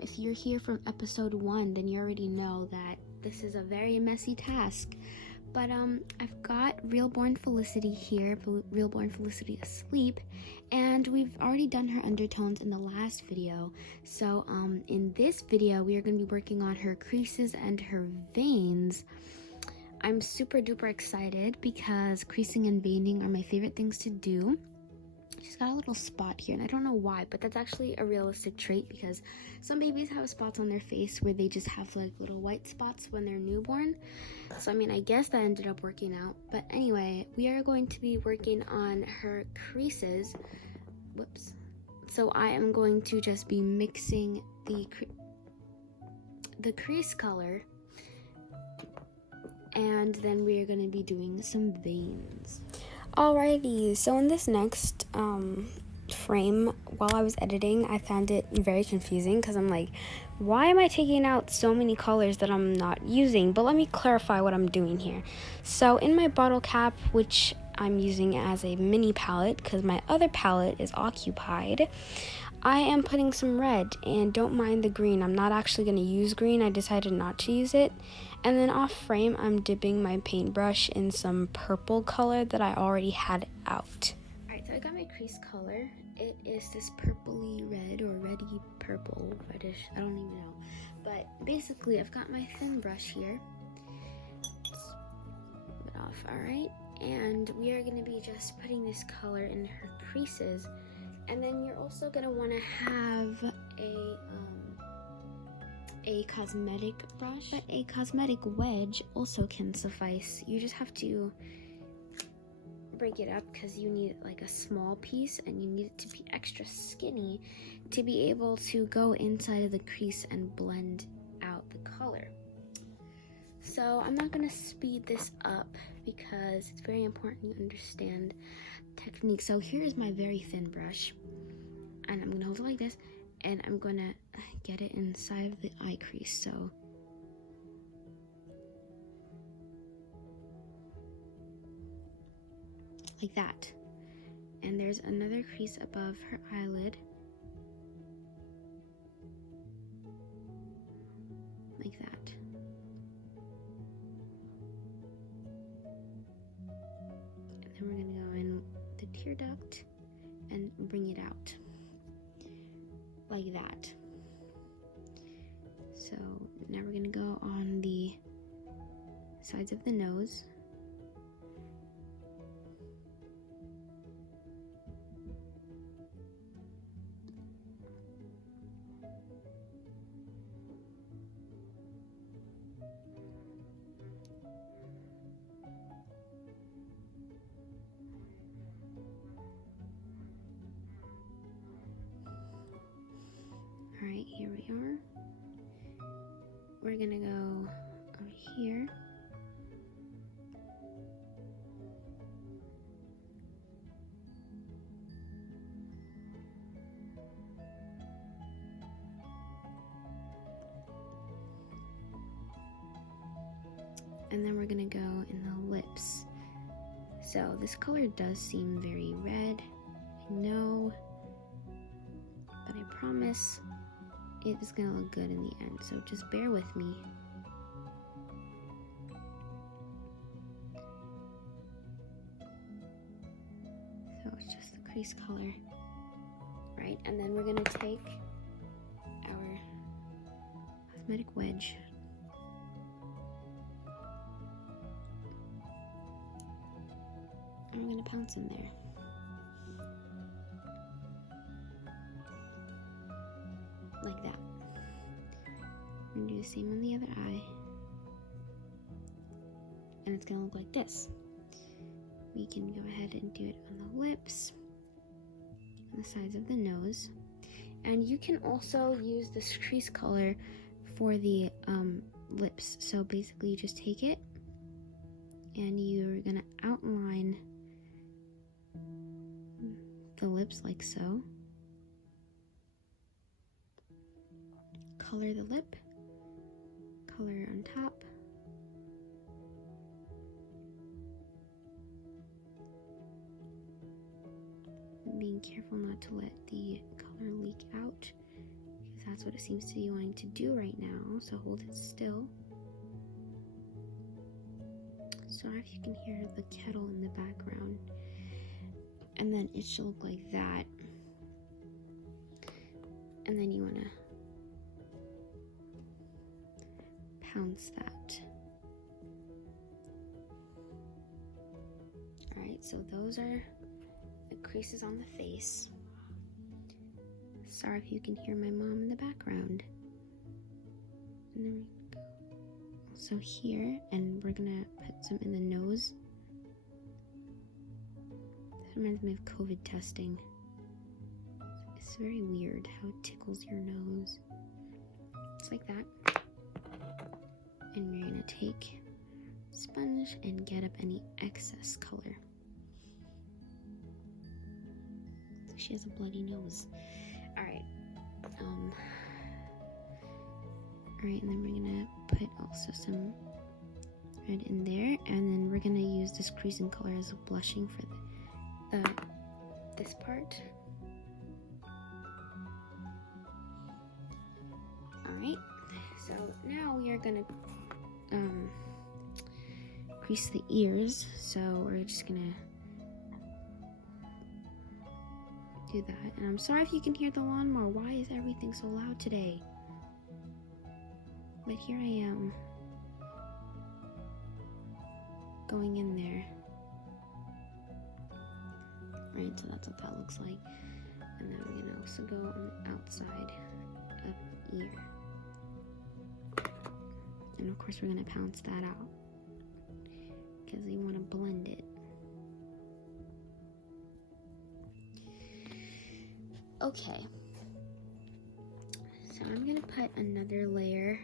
If you're here from episode 1, then you already know that this is a very messy task. But I've got Reborn Felicity here, Reborn Felicity asleep, and we've already done her undertones in the last video. So in this video, we are going to be working on her creases and her veins. I'm super duper excited because creasing and veining are my favorite things to do. She's got a little spot here, and I don't know why, but that's actually a realistic trait because some babies have spots on their face where they just have like little white spots when they're newborn. So I mean, I guess that ended up working out. But anyway, we are going to be working on her creases. Whoops. So I am going to just be mixing the crease color, and then we are going to be doing some veins. Alrighty, so in this next frame, while I was editing, I found it very confusing because I'm like, why am I taking out so many colors that I'm not using? But let me clarify what I'm doing here. So in my bottle cap, which I'm using as a mini palette because my other palette is occupied, I am putting some red, and don't mind the green. I'm not actually going to use green. I decided not to use it. And then off frame, I'm dipping my paintbrush in some purple color that I already had out. Alright, so I got my crease color. It is this purpley red or reddy purple, reddish, I don't even know. But basically, I've got my thin brush here. Let's move it off, alright? And we are going to be just putting this color in her creases. And then you're also going to want to have a cosmetic brush, but a cosmetic wedge also can suffice. You just have to break it up because you need like a small piece, and you need it to be extra skinny to be able to go inside of the crease and blend out the color. So I'm not going to speed this up because it's very important you understand technique. So here's my very thin brush, and I'm going to hold it like this, and I'm going to get it inside of the eye crease. So like that. And there's another crease above her eyelid, like that. And then we're going to go in the tear duct and bring it out like that. So now we're going to go on the sides of the nose. Alright, here we are. We're gonna go over here. And then we're gonna go in the lips. So this color does seem very red, I know, but I promise it is gonna look good in the end, so just bear with me. So it's just the crease color, right? And then we're gonna take our cosmetic wedge and we're gonna pounce in there. Like that. We're gonna do the same on the other eye. And it's gonna look like this. We can go ahead and do it on the lips, on the sides of the nose. And you can also use this crease color for the lips. So basically you just take it and you're gonna outline the lips like so. Color the lip, color on top, being careful not to let the color leak out, because That's what it seems to be wanting to do right now, so hold it still. Sorry if you can hear the kettle in the background. And then it should look like that. And then you want to pounce that. Alright, so those are the creases on the face. Sorry if you can hear my mom in the background. And then we go also here, and we're gonna put some in the nose. That reminds me of COVID testing. It's very weird how it tickles your nose. Just like that. And we're gonna take a sponge and get up any excess color. She has a bloody nose. Alright. Alright, and then we're gonna put also some red in there, and then we're gonna use this creasing color as a blushing for this part. Alright, so now we are gonna crease the ears, so we're just gonna do that. And I'm sorry if you can hear the lawnmower. Why is everything so loud today? But here I am going in there. Right, so that's what that looks like. And then we're gonna also go on the outside of the ear. And of course we're gonna pounce that out because we want to blend it. Okay, so I'm gonna put another layer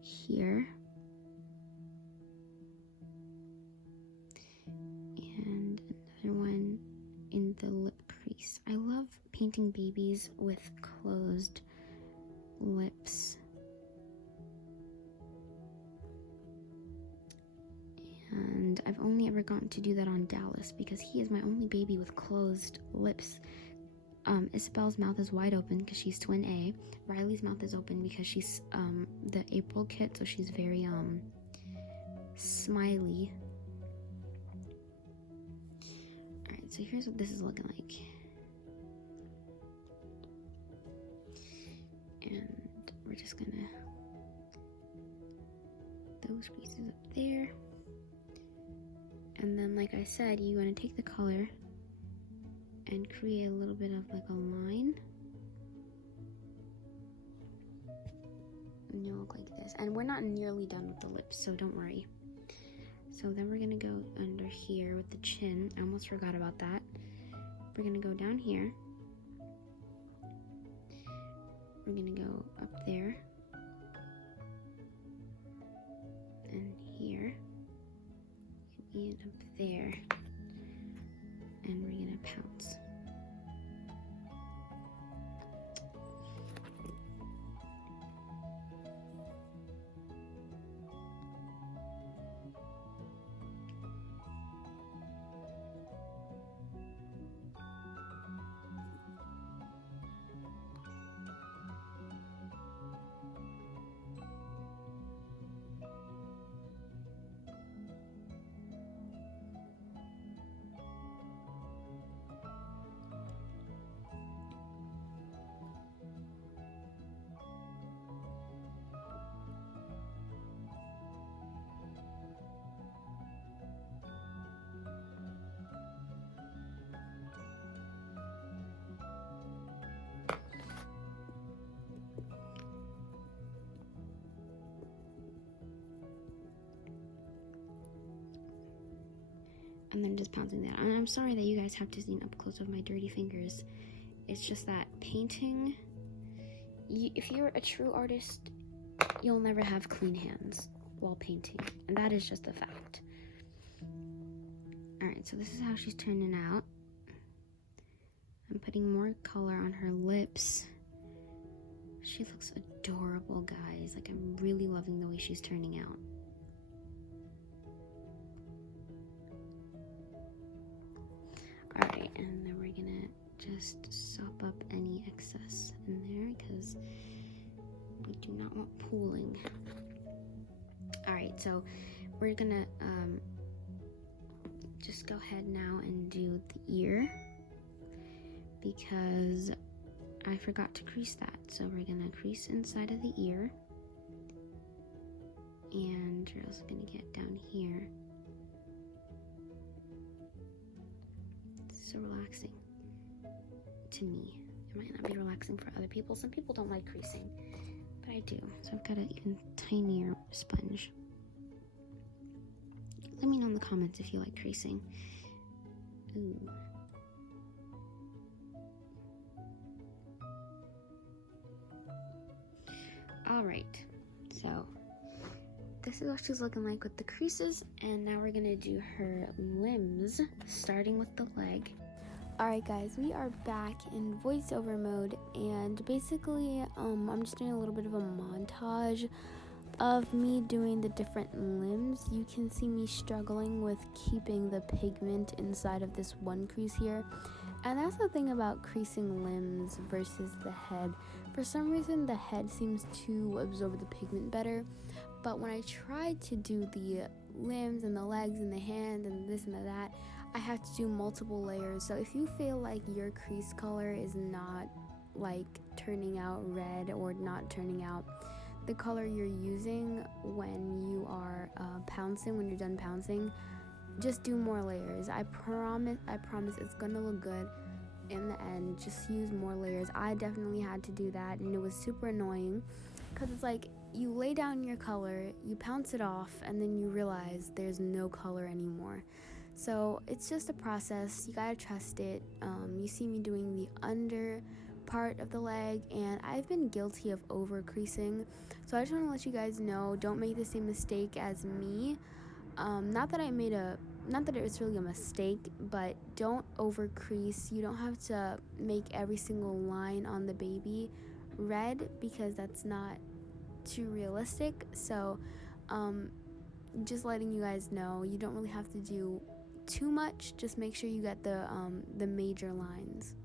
here, and another one in the lip crease. I love painting babies with closed lips. And I've only ever gotten to do that on Dallas because he is my only baby with closed lips. Isabel's mouth is wide open because she's twin A. Riley's mouth is open because she's the April kit, so she's very smiley. Alright, so here's what this is looking like. And we're just gonna those creases up there. And then, like I said, you want to take the color and create a little bit of like a line. And you'll look like this. And we're not nearly done with the lips, so don't worry. So then we're going to go under here with the chin. I almost forgot about that. We're going to go down here. We're going to go up there. And here. And up there, and we're gonna pounce. And then just pouncing that. And I'm sorry that you guys have to see an up close of my dirty fingers. It's just that painting, if you're a true artist, you'll never have clean hands while painting. And that is just a fact. Alright, so this is how she's turning out. I'm putting more color on her lips. She looks adorable, guys. Like, I'm really loving the way she's turning out. Alright, and then we're gonna just sop up any excess We do not want pooling. Alright, so we're gonna just go ahead now and do the ear, because I forgot to crease that. So we're gonna crease inside of the ear, and you're also gonna get down here. This is so relaxing to me. It might not be relaxing for other people. Some people don't like creasing, but I do. So I've got an even tinier sponge. Let me know in the comments if you like creasing. Ooh. Alright, so this is what she's looking like with the creases, and now we're gonna do her limbs, starting with the leg. Alright guys, we are back in voiceover mode, and basically I'm just doing a little bit of a montage of me doing the different limbs. You can see me struggling with keeping the pigment inside of this one crease here. And that's the thing about creasing limbs versus the head. For some reason, the head seems to absorb the pigment better. But when I try to do the limbs and the legs and the hand and this and that, I have to do multiple layers. So if you feel like your crease color is not like turning out red or not turning out the color you're using when you are pouncing, when you're done pouncing, just do more layers. I promise it's gonna look good in the end. Just use more layers. I definitely had to do that, and it was super annoying because it's like you lay down your color, you pounce it off, and then you realize there's no color anymore. So it's just a process. You gotta trust it. You see me doing the under part of the leg, and I've been guilty of over creasing, so I just want to let you guys know, don't make the same mistake as me. Not that it's really a mistake, but don't over crease. You don't have to make every single line on the baby red, because that's not too realistic. So just letting you guys know, you don't really have to do too much. Just make sure you get the major lines.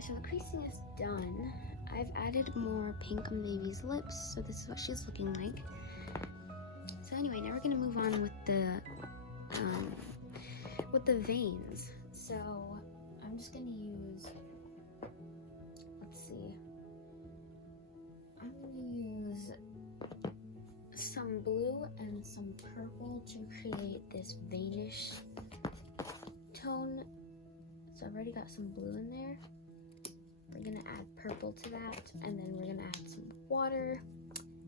So the creasing is done. I've added more pink on baby's lips, so this is what she's looking like. So anyway, now we're gonna move on with the veins. So I'm just gonna use, let's see, I'm gonna use some blue and some purple to create this veinish tone. So I've already got some blue in there. We're gonna add purple to that, and then we're gonna add some water,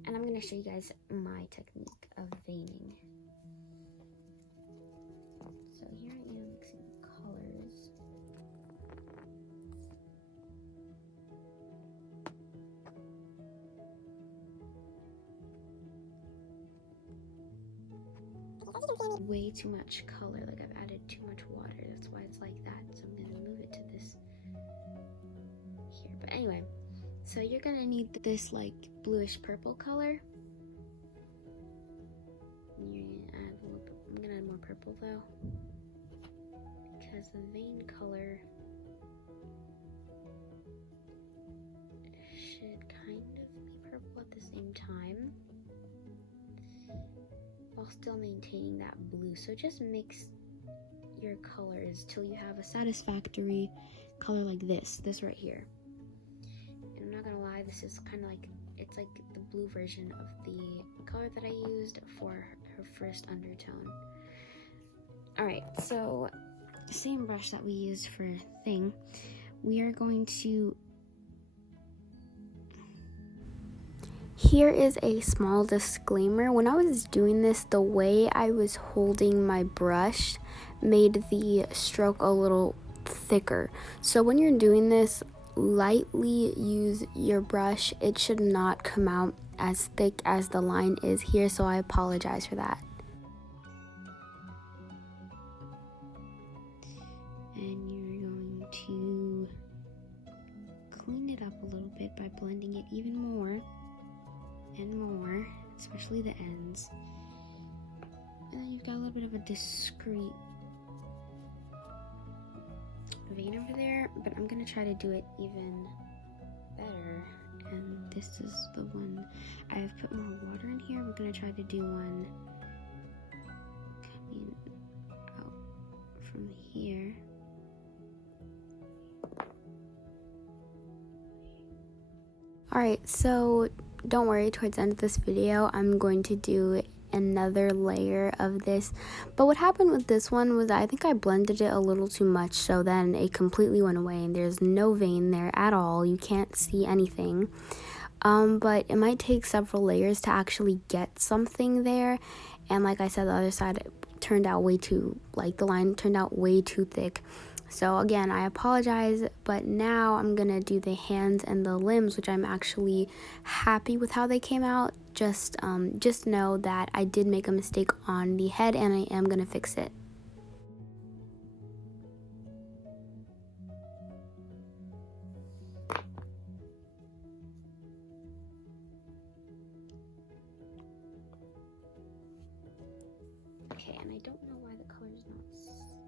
and I'm gonna show you guys my technique of veining. So here I am mixing the colors. Way too much color, like I've added too much water, that's why it's like that. So I'm gonna move so you're gonna need this like bluish purple color. And you're gonna add I'm gonna add more purple though, because the vein color should kind of be purple at the same time, while still maintaining that blue. So just mix your colors till you have a satisfactory color like this right here. And I'm not gonna lie, this is kind of like, it's like the blue version of the color that I used for her first undertone. Alright, so same brush that we used for thing, we are going to... Here is a small disclaimer. When I was doing this, the way I was holding my brush made the stroke a little thicker. So when you're doing this, lightly use your brush. It should not come out as thick as the line is here, so I apologize for that. And you're going to clean it up a little bit by blending it even more and more, especially the ends. And then you've got a little bit of a discreet vein over there, but I'm gonna try to do it even better. And this is the one I've put more water in here. We're gonna try to do one coming out from here. Alright, so don't worry, towards the end of this video I'm going to do another layer of this. But what happened with this one was I think I blended it a little too much, so then it completely went away and there's no vein there at all. You can't see anything. But it might take several layers to actually get something there. And like I said, the other side turned out way too, like the line turned out way too thick. So again, I apologize, but now I'm gonna do the hands and the limbs, which I'm actually happy with how they came out. Just know that I did make a mistake on the head and I am gonna fix it. Okay, and I don't know why the color is not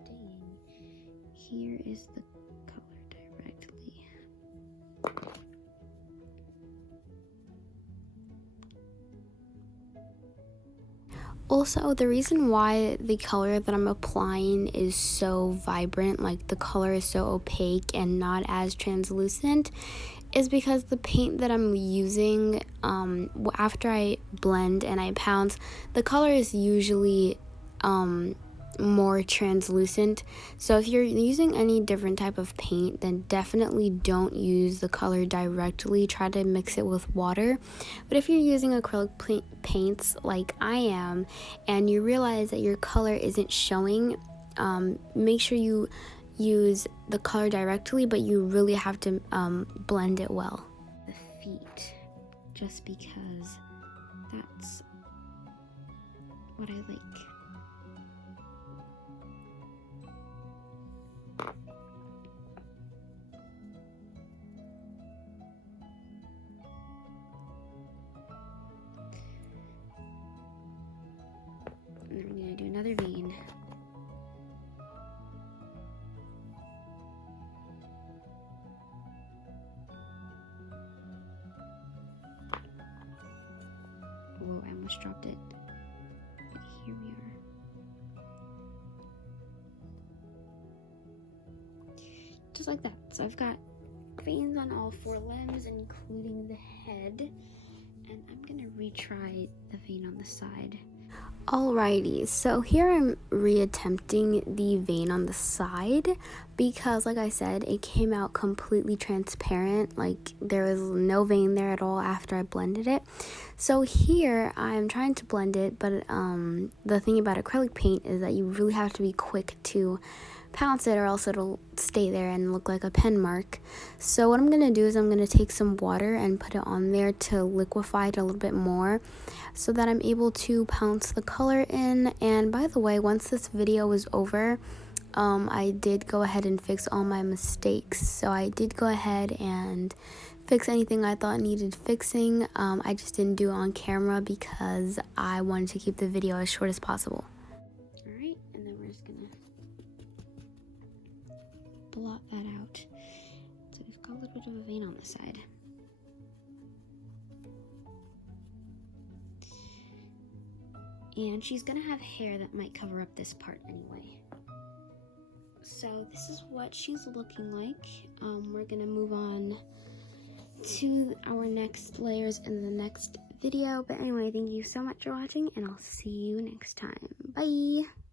staying. Here is the color directly. Also, the reason why the color that I'm applying is so vibrant, like the color is so opaque and not as translucent, is because the paint that I'm using, after I blend and I pounce, the color is usually more translucent. So if you're using any different type of paint, then definitely don't use the color directly. Try to mix it with water. But if you're using acrylic paints like I am and you realize that your color isn't showing, make sure you use the color directly, but you really have to blend it well. The feet, just because that's what I like. And then we're going to do another vein. Whoa, I almost dropped it. But here we are. Just like that. So I've got veins on all 4 limbs, including the head. And I'm going to retry the vein on the side. Alrighty, so here I'm reattempting the vein on the side because, like I said, it came out completely transparent. Like there was no vein there at all after I blended it. So here I'm trying to blend it, but the thing about acrylic paint is that you really have to be quick to pounce it or else it'll stay there and look like a pen mark. So what I'm going to do is I'm going to take some water and put it on there to liquefy it a little bit more so that I'm able to pounce the color in. And by the way, once this video was over, I did go ahead and fix all my mistakes. So I did go ahead and fix anything I thought needed fixing. I just didn't do it on camera because I wanted to keep the video as short as possible. Alright, and then we're just gonna blot that out. So we've got a little bit of a vein on this side. And she's gonna have hair that might cover up this part anyway. So this is what she's looking like. We're gonna move on to our next layers in the next video. But anyway, thank you so much for watching, and I'll see you next time. Bye!